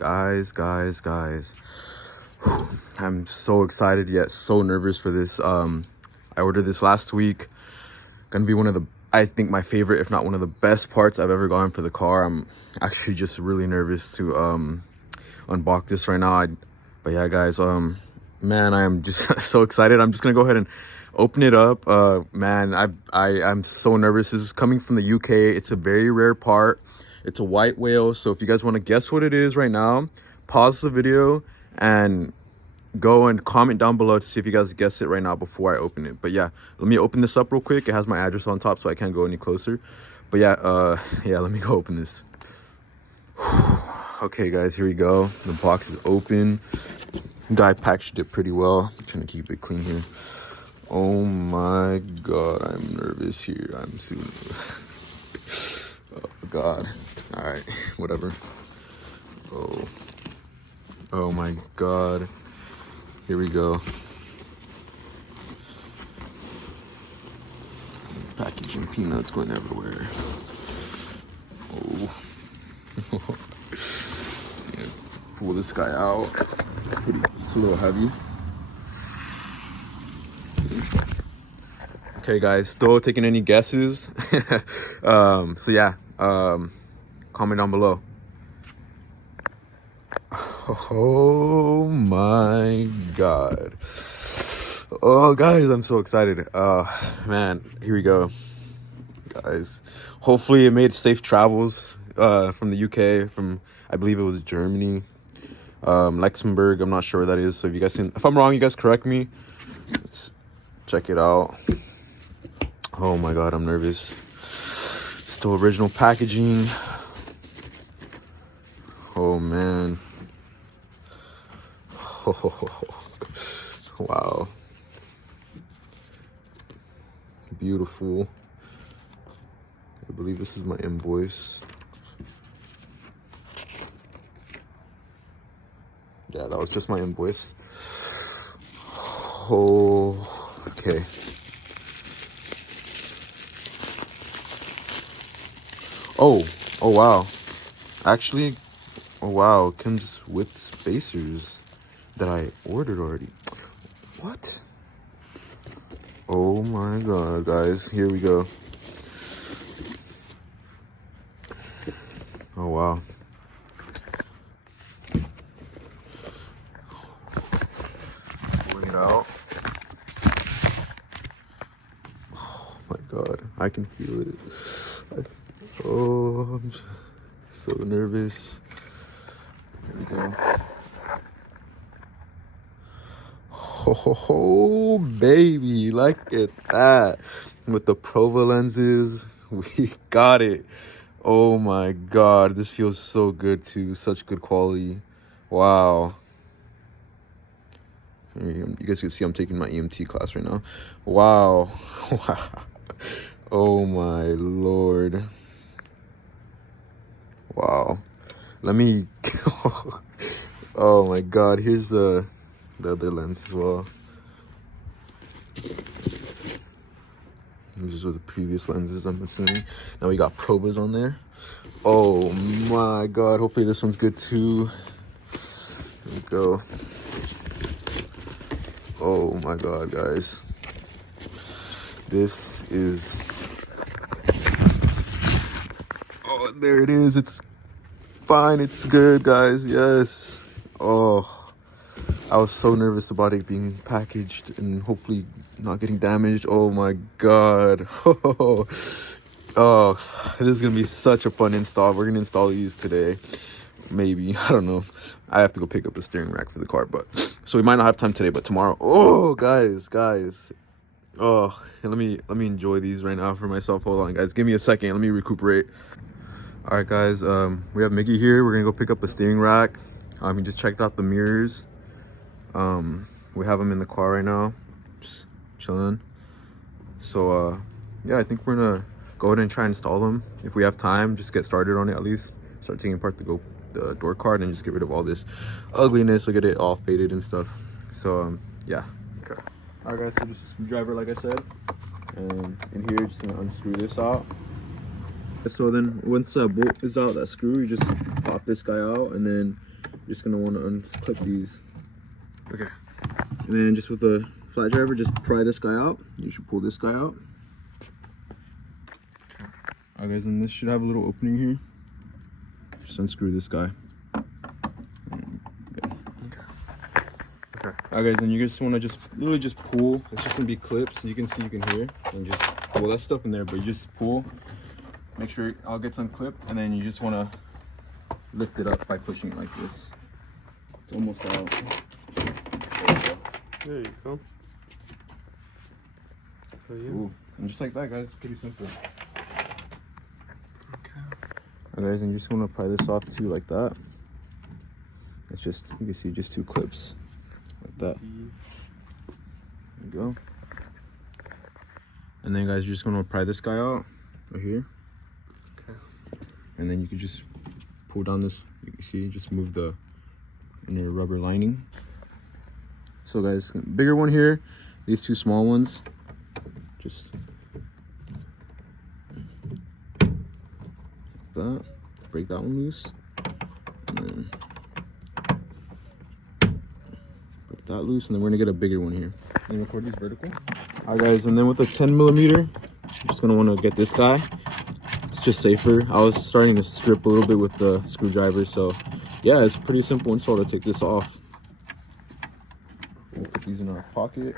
Guys. Whew. I'm so excited yet so nervous for this. I ordered this last week. Gonna be one of the, I think my favorite, if not one of the best parts I've ever gotten for the car. I'm actually just really nervous to unbox this right now. But yeah, guys, man, I am just so excited. I'm just gonna go ahead and open it up. Man, I'm so nervous. This is coming from the UK. It's a very rare part. It's a white whale. So if you guys want to guess what it is right now, pause the video and go and comment down below to see if you guys guess it right now before I open it. But yeah, let me open this up real quick. It has my address on top, so I can't go any closer. But yeah, let me go open this. Okay, guys, here we go. The box is open. Guy packaged it pretty well. I'm trying to keep it clean here. Oh my god, I'm nervous here. I'm so oh god. All right, whatever. Oh my god. Here we go. Packaging peanuts going everywhere. Oh. Yeah, pull this guy out. It's a little heavy. Okay, guys, still taking any guesses? So yeah, comment down below. Oh my god. Oh guys, I'm so excited. Man, here we go, guys. Hopefully it made safe travels from the UK, from I believe it was Germany, Luxembourg. I'm not sure where that is, so if you guys if I'm wrong, you guys correct me. Let's check it out. Oh my god, I'm nervous. Still original packaging. Oh man. Oh, wow. Beautiful. I believe this is my invoice. Yeah, that was just my invoice. Oh, okay. Oh wow. Actually, oh wow, it comes with spacers that I ordered already. What? Oh my god, guys, here we go. Oh wow. Pulling it out. Oh my god, I can feel it. Oh, I'm so nervous. Here we go. Oh, baby, look at that. With the Prova lenses, we got it. Oh my god, this feels so good too. Such good quality. Wow. You guys can see I'm taking my EMT class right now. Wow. Wow. Oh my lord. Wow. Let me oh my god, here's the other lens as well. These are the previous lenses, I'm assuming. Now we got Provas on there. Oh my god, hopefully this one's good too. There we go. Oh my god, guys. This is... Oh, there it is. It's fine. It's good, guys. Yes. Oh. I was so nervous about it being packaged and hopefully not getting damaged. Oh my god. Oh, this is gonna be such a fun install. We're gonna install these today. Maybe, I don't know. I have to go pick up the steering rack for the car, but so we might not have time today, but tomorrow. Oh, guys. Oh, let me enjoy these right now for myself. Hold on, guys. Give me a second. Let me recuperate. All right, guys. We have Mickey here. We're gonna go pick up a steering rack. He just checked out the mirrors. We have them in the car right now, just chilling. So yeah, I think we're gonna go ahead and try and install them if we have time. Just get started on it, at least start taking apart the door card and just get rid of all this ugliness. Look at it all faded and stuff. So yeah. Okay. All right, guys, so just a screwdriver, like I said, and in here just gonna unscrew this out. So then once that bolt is out, that screw, you just pop this guy out, and then just gonna want to unclip these. Okay. And then just with the flat driver, just pry this guy out. You should pull this guy out. Alright guys, and this should have a little opening here. Just unscrew this guy. Okay. Alright guys, and you just want to just literally just pull. It's just gonna be clips, you can see, you can hear, and just pull that stuff in there. But you just pull, make sure it all gets unclipped, and then you just want to lift it up by pushing it like this. It's almost out. There you go. So yeah. Ooh. And just like that, guys, pretty simple. Okay. Alright guys, and you just want to pry this off too, like that. It's just, you can see just 2 clips, like that. There you go. And then guys, you're just going to pry this guy out, right here. Okay. And then you can just pull down this, you can see, just move the inner rubber lining. So guys, bigger one here, these 2 small ones, just like that, break that one loose, and then break that loose, and then we're gonna get a bigger one here. And record these vertical. Alright guys, and then with a 10mm, you're just gonna wanna get this guy. It's just safer. I was starting to strip a little bit with the screwdriver, so yeah, it's pretty simple install to take this off. We'll put these in our pocket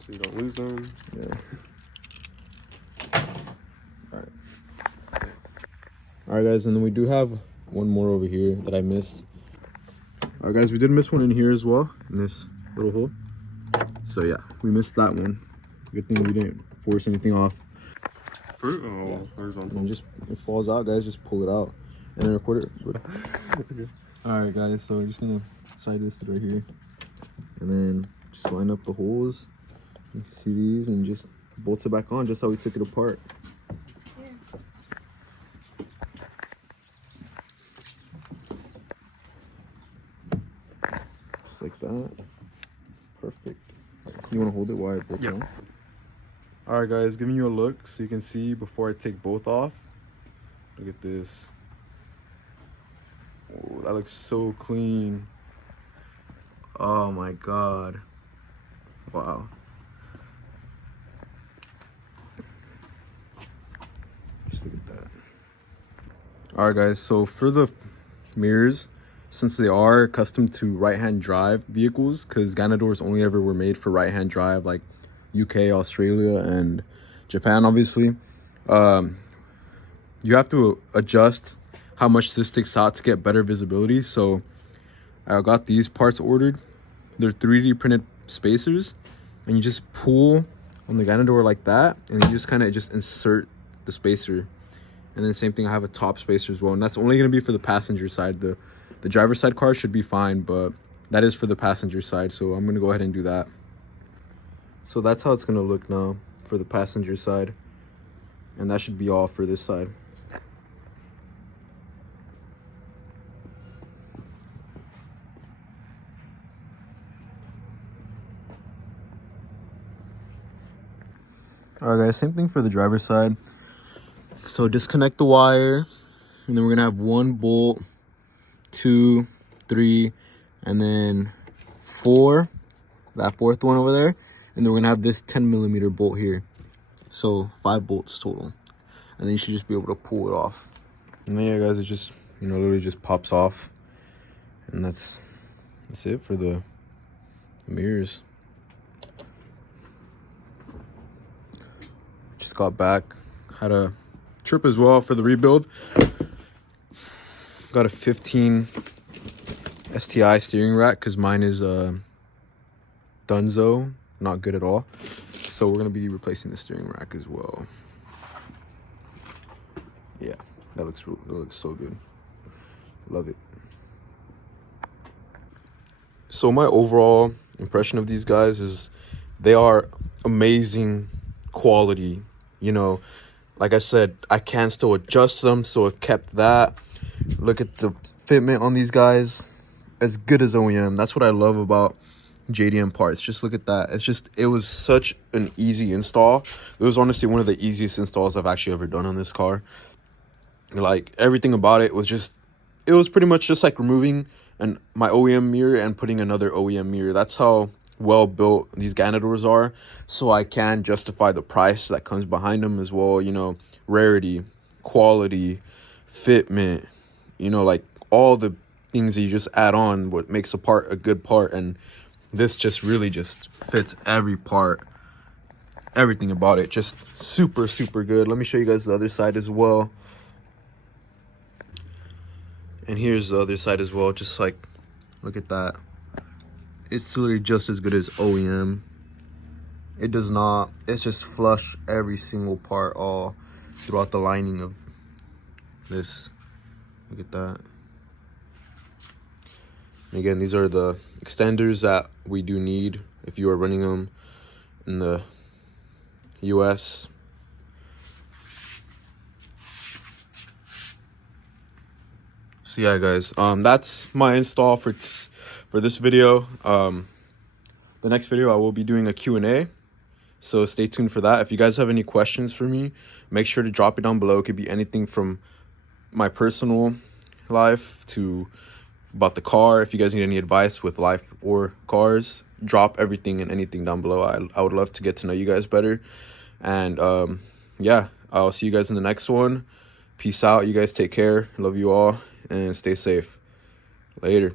So you don't lose them. Yeah. Alright guys, and then we do have one more over here that I missed. Alright guys, we did miss one in here as well, in this little hole. So yeah, we missed that one. Good thing we didn't force anything off. Oh, horizontal. And just, it falls out, guys, just pull it out. And then record it. Okay. Alright guys, so we're just gonna slide this right here. And then just line up the holes. You can see these, and just bolt it back on, just how we took it apart. Just like that. Perfect. You want to hold it while I break it on? Alright guys, giving you a look so you can see before I take both off. Look at this. Oh, that looks so clean. Oh my god. Wow. Just look at that. Alright guys, so for the mirrors, since they are accustomed to right-hand drive vehicles, because ganadors only ever were made for right-hand drive, like UK, Australia, and Japan, obviously, you have to adjust how much this sticks out to get better visibility. So I got these parts ordered. They're 3D printed spacers, and you just pull on the ganador like that, and you just kind of just insert the spacer. And then same thing, I have a top spacer as well, and that's only going to be for the passenger side. The driver's side car should be fine, but that is for the passenger side, so I'm going to go ahead and do that. So that's how it's going to look now for the passenger side, and that should be all for this side. Alright guys, same thing for the driver's side. So disconnect the wire, and then we're gonna have 1 bolt, 2, 3, and then 4, that 4th one over there, and then we're gonna have this 10mm bolt here. So 5 bolts total, and then you should just be able to pull it off. And then yeah guys, it just, you know, literally just pops off, and that's it for the mirrors. Just got back, had a trip as well for the rebuild. Got a 15 STI steering rack because mine is Dunzo, not good at all. So we're gonna be replacing the steering rack as well. Yeah, that looks so good. Love it. So my overall impression of these guys is they are amazing quality. You know, like I said, I can still adjust them, so it kept that. Look at the fitment on these guys, as good as OEM. That's what I love about JDM parts. Just look at that. It was such an easy install. It was honestly one of the easiest installs I've actually ever done on this car. Like, everything about it was just, it was pretty much just like removing my OEM mirror and putting another OEM mirror. That's how well built these ganadors are. So I can justify the price that comes behind them as well. You know, rarity, quality, fitment, you know, like all the things that you just add on what makes a part a good part. And this just really just fits every part, everything about it. Just super, super good. Let me show you guys the other side as well. And here's the other side as well. Just like, look at that. It's literally just as good as OEM. It does not, it's just flush every single part all throughout the lining of this. Look at that. And again, these are the extenders that we do need if you are running them in the US. So yeah, guys, that's my install for this video. The next video I will be doing a Q&A, so stay tuned for that. If you guys have any questions for me, make sure to drop it down below. It could be anything from my personal life to about the car. If you guys need any advice with life or cars, drop everything and anything down below. I would love to get to know you guys better. And yeah, I'll see you guys in the next one. Peace out. You guys take care. Love you all and stay safe. Later.